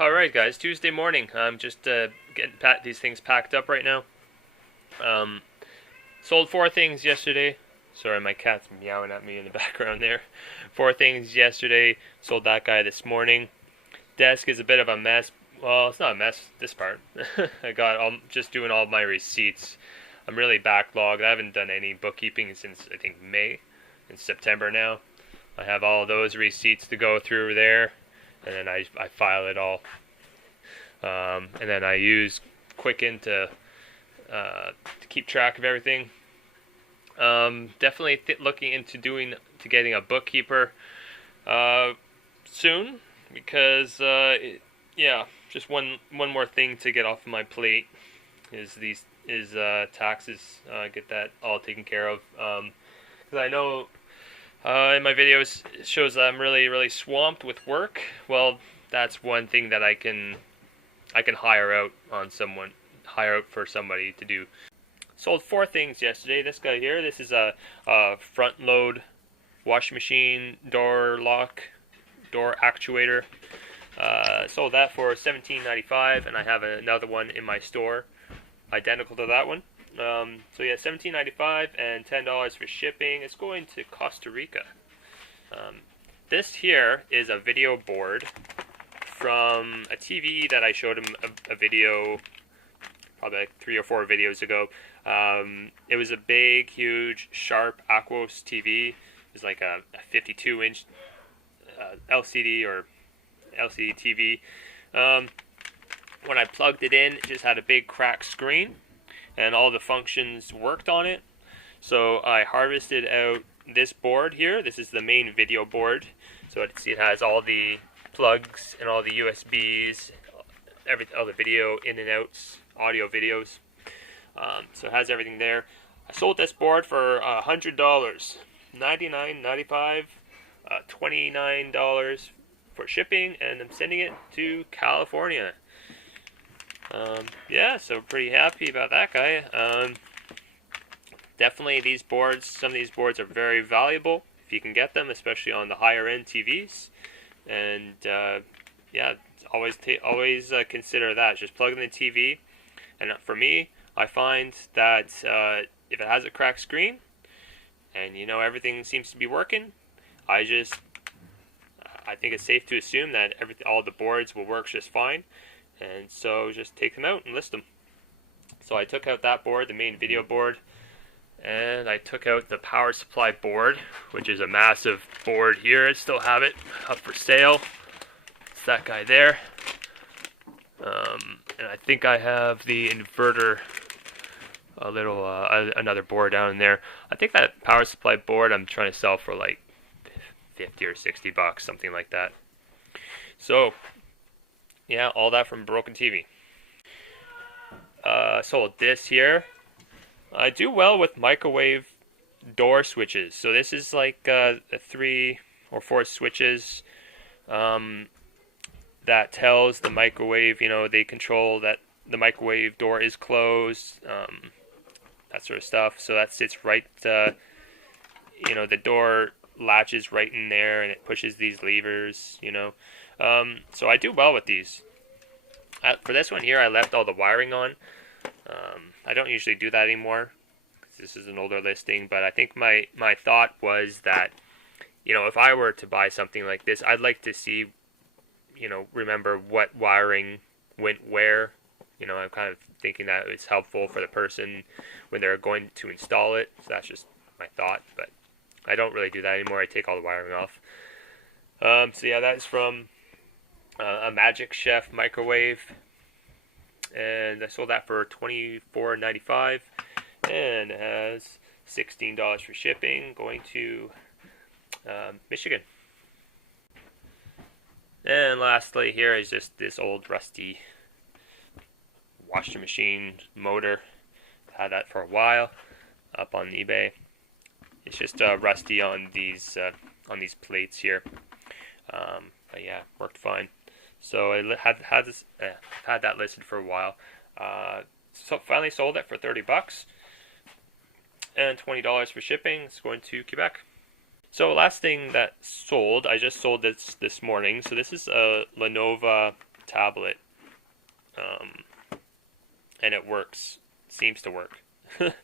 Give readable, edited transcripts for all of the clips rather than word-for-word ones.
Alright guys, Tuesday morning. I'm just getting these things packed up right now. Um, Sold four things yesterday. Sorry, my cat's meowing at me in the background there. Four things yesterday. Sold that guy this morning. Desk is a bit of a mess. Well, it's not a mess, this part. Just doing all my receipts. I'm really backlogged. I haven't done any bookkeeping since I think May. It's September now. I have all those receipts to go through there. And then I file it all, and then I use Quicken to keep track of everything. Definitely looking into getting a bookkeeper soon, because just one more thing to get off of my plate is taxes. Get that all taken care of, because I know. In my videos, it shows that I'm really swamped with work. Well, that's one thing that I can hire out for somebody to do. Sold four things yesterday. This guy here, this is a front load washing machine door actuator. Sold that for $17.95, and I have another one in my store, identical to that one. So yeah, $17.95 and $10 for shipping. It's going to Costa Rica. This here is a video board from a TV that I showed him a video, probably like 3 or 4 videos ago. It was a big, huge, sharp Aquos TV. It was like a 52-inch LCD or LCD TV. When I plugged it in, it just had a big cracked screen, and all the functions worked on it. So I harvested out this board here. This is the main video board. So it has all the plugs and all the USBs, all the video in and outs, audio videos. So it has everything there. I sold this board for $100, $99.95, $29 for shipping, and I'm sending it to California. Yeah, so pretty happy about that guy. Definitely some of these boards are very valuable if you can get them, especially on the higher end TVs. And yeah, always consider that. Just plug in the TV. And for me, I find that if it has a cracked screen and everything seems to be working, I think it's safe to assume that all the boards will work just fine. And so just take them out and list them. So I took out that board, the main video board, and I took out the power supply board, which is a massive board here. I still have it up for sale. It's that guy there. And I think I have the inverter, another board down in there. I think that power supply board I'm trying to sell for like 50 or 60 bucks, something like that. So yeah, all that from Broken TV. Sold this here. I do well with microwave door switches. So this is like 3 or 4 switches that tells the microwave, they control that the microwave door is closed, that sort of stuff. So that sits right, the door latches right in there, and it pushes these levers, so I do well with these. For this one here, I left all the wiring on. I don't usually do that anymore, because this is an older listing, but I think my thought was that, if I were to buy something like this, I'd like to see, remember what wiring went where. I'm kind of thinking that it's helpful for the person when they're going to install it. So that's just my thought, but I don't really do that anymore. I take all the wiring off. So yeah, that is from a Magic Chef microwave, and I sold that for $24.95, and it has $16 for shipping, going to Michigan. And lastly, here is just this old rusty washing machine motor. Had that for a while, up on eBay. It's just rusty on these plates here, but yeah, worked fine. So I had that listed for a while. So finally sold it for 30 bucks and $20 for shipping. It's going to Quebec. So last thing that sold, I just sold this morning. So this is a Lenovo tablet, and it works. Seems to work. But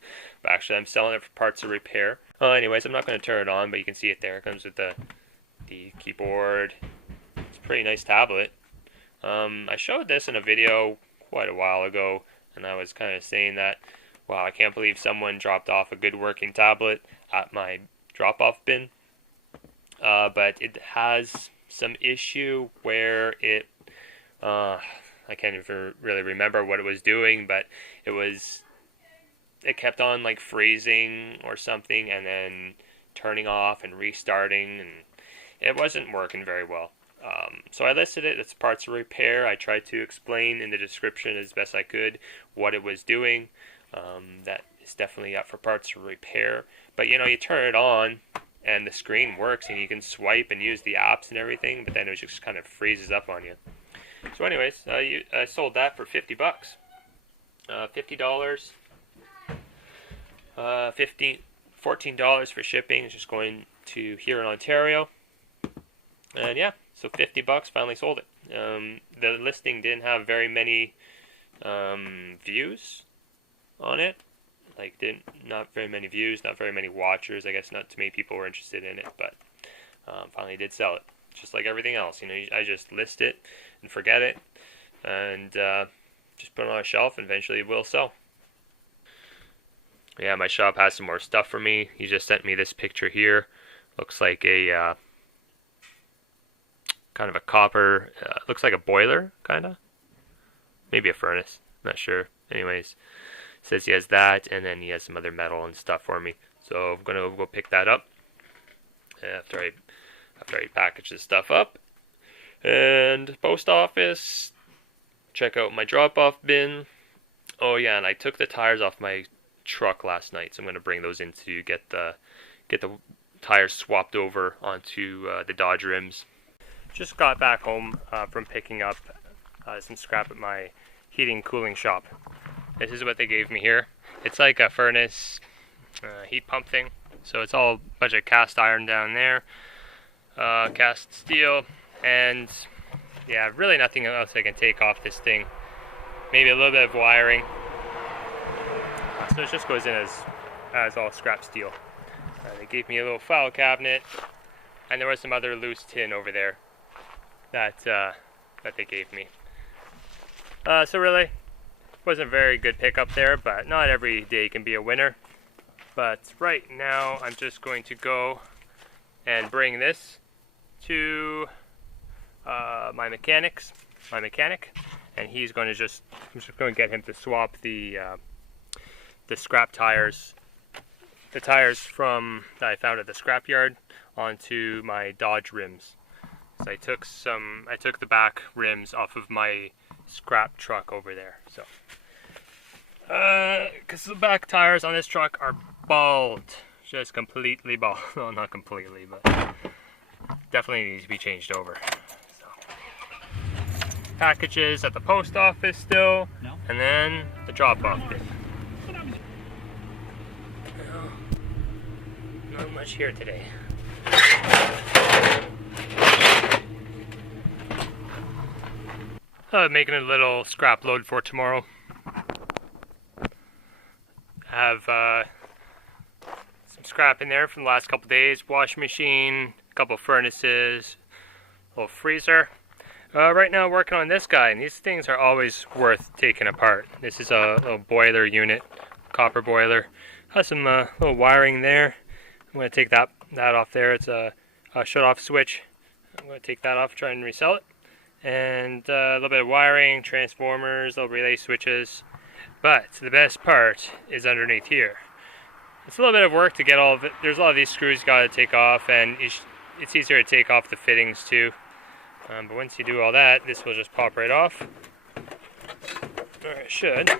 actually, I'm selling it for parts of repair. Anyways, I'm not going to turn it on, but you can see it there. It comes with the keyboard. It's a pretty nice tablet. I showed this in a video quite a while ago, and I was kind of saying that, wow, I can't believe someone dropped off a good working tablet at my drop-off bin. But it has some issue where it, I can't even really remember what it was doing, but it kept on like freezing or something, and then turning off and restarting, and it wasn't working very well. So I listed it as parts of repair. I tried to explain in the description as best I could what it was doing. That is definitely up for parts of repair. But you know, you turn it on and the screen works and you can swipe and use the apps and everything, but then it just kind of freezes up on you. So anyways, I sold that for $50. $50. $14 for shipping. It's just going to here in Ontario. And yeah, so $50, finally sold it. The listing didn't have very many views on it. Like, not very many views, not very many watchers. I guess not too many people were interested in it, but finally did sell it. Just like everything else, you know, I just list it and forget it, and just put it on a shelf, and eventually it will sell. Yeah, my shop has some more stuff for me. He just sent me this picture here. Looks like a kind of a copper, looks like a boiler, kind of. Maybe a furnace, not sure. Anyways, says he has that, and then he has some other metal and stuff for me. So I'm gonna go pick that up after I package this stuff up. And post office, check out my drop-off bin. Oh yeah, and I took the tires off my truck last night, so I'm gonna bring those in to get the tires swapped over onto the Dodge rims. Just got back home from picking up some scrap at my heating cooling shop. This is what they gave me here. It's like a furnace heat pump thing. So it's all a bunch of cast iron down there, cast steel, and yeah, really nothing else I can take off this thing. Maybe a little bit of wiring. So it just goes in as all scrap steel. They gave me a little file cabinet, and there was some other loose tin over there that they gave me. So really, wasn't a very good pickup there, but not every day can be a winner. But right now, I'm just going to go and bring this to my mechanic, and he's going to I'm just going to get him to swap the scrap tires, the tires from that I found at the scrapyard, onto my Dodge rims. So I took the back rims off of my scrap truck over there. So, because the back tires on this truck are bald, just completely bald. Well, not completely, but definitely needs to be changed over. So, packages at the post office still, and then the drop-off bin. Not much here today. Making a little scrap load for tomorrow. Have some scrap in there from the last couple days. Washing machine, a couple furnaces, a little freezer. Right now working on this guy, and these things are always worth taking apart. This is a little boiler unit, copper boiler. Has some little wiring there. I'm going to take that off there. It's a shut-off switch. I'm going to take that off, try and resell it. And a little bit of wiring, transformers, little relay switches. But the best part is underneath here. It's a little bit of work to get all of it. There's a lot of these screws you got to take off, and it's easier to take off the fittings too. But once you do all that, this will just pop right off. Or it should.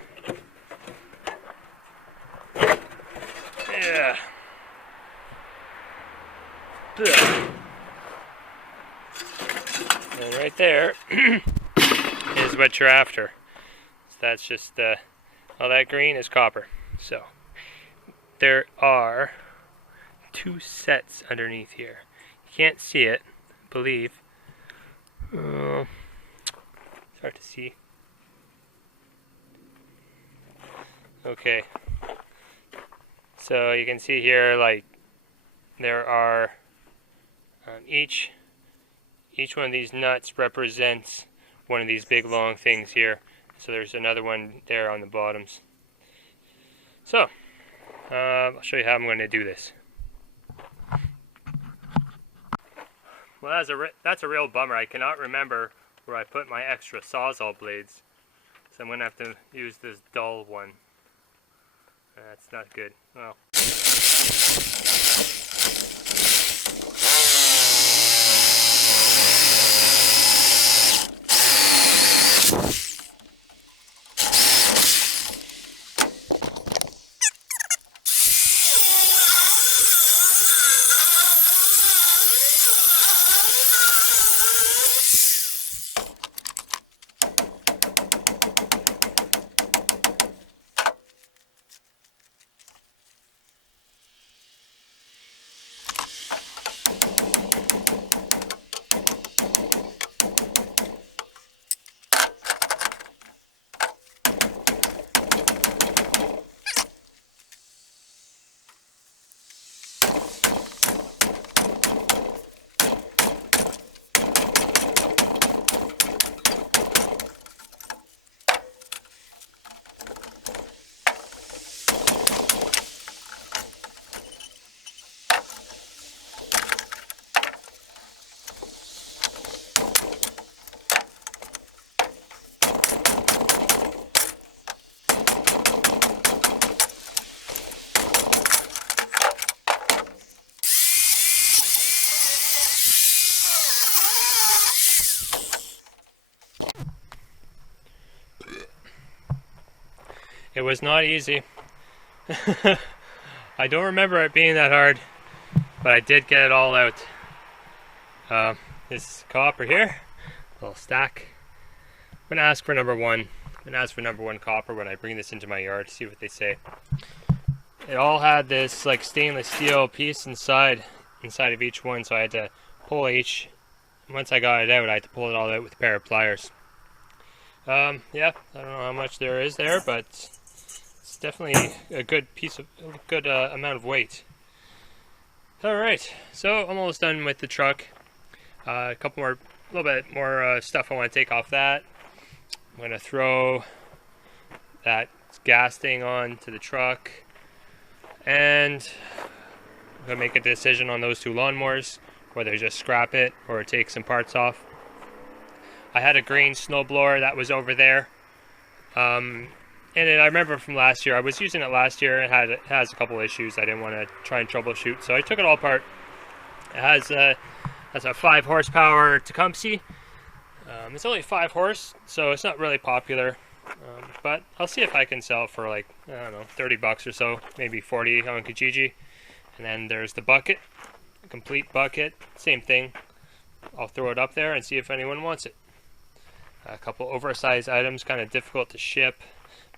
Yeah. And right there is what you're after. So that's just all that green is copper. So there are 2 sets underneath here. You can't see it, I believe. It's hard to see. Okay. So you can see here, like, there are each one of these nuts represents one of these big long things here. So there's another one there on the bottoms. So I'll show you how I'm going to do this. Well, that's a real bummer. I cannot remember where I put my extra Sawzall blades, so I'm going to have to use this dull one. That's not good. Well. It was not easy. I don't remember it being that hard, but I did get it all out. This copper here, little stack. I'm gonna ask for number one. I'm gonna ask for number one copper when I bring this into my yard, see what they say. It all had this like stainless steel piece inside of each one, so I had to pull each. Once I got it out, I had to pull it all out with a pair of pliers. Yeah, I don't know how much there is there, but it's definitely a good amount of weight. Alright, so I'm almost done with the truck. A little bit more stuff I want to take off that. I'm going to throw that gas thing on to the truck, and I'm going to make a decision on those two lawnmowers, whether just scrap it or take some parts off. I had a green snowblower that was over there, and then I remember from last year, I was using it last year. It has a couple issues I didn't want to try and troubleshoot, so I took it all apart. It has a 5 horsepower Tecumseh. It's only 5 horse, so it's not really popular, but I'll see if I can sell it for like, I don't know, 30 bucks or so, maybe 40 on Kijiji. And then there's the bucket, a complete bucket, same thing. I'll throw it up there and see if anyone wants it. A couple oversized items, kind of difficult to ship.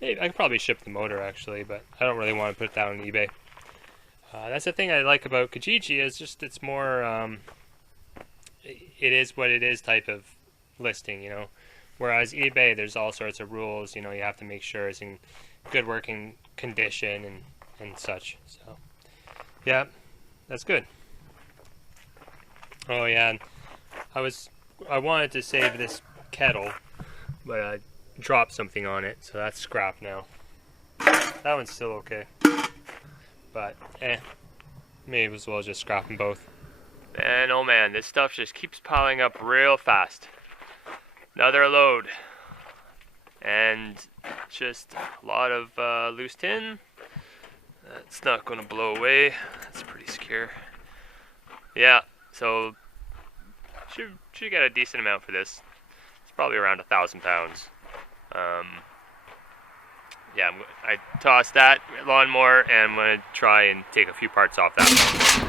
Maybe I could probably ship the motor actually, but I don't really want to put that on eBay. That's the thing I like about Kijiji, is just it's more it is what it is type of listing, you know. Whereas eBay, there's all sorts of rules, you know, you have to make sure it's in good working condition and such. So yeah, that's good. Oh yeah, and I wanted to save this kettle, but I dropped something on it, so that's scrap now. That one's still okay, but may as well just scrap them both. And oh man, this stuff just keeps piling up real fast. Another load, and just a lot of loose tin. That's not going to blow away. That's pretty scary. Yeah, so should get a decent amount for this. It's probably around 1,000 pounds. Yeah, I tossed that lawnmower, and I'm going to try and take a few parts off that one.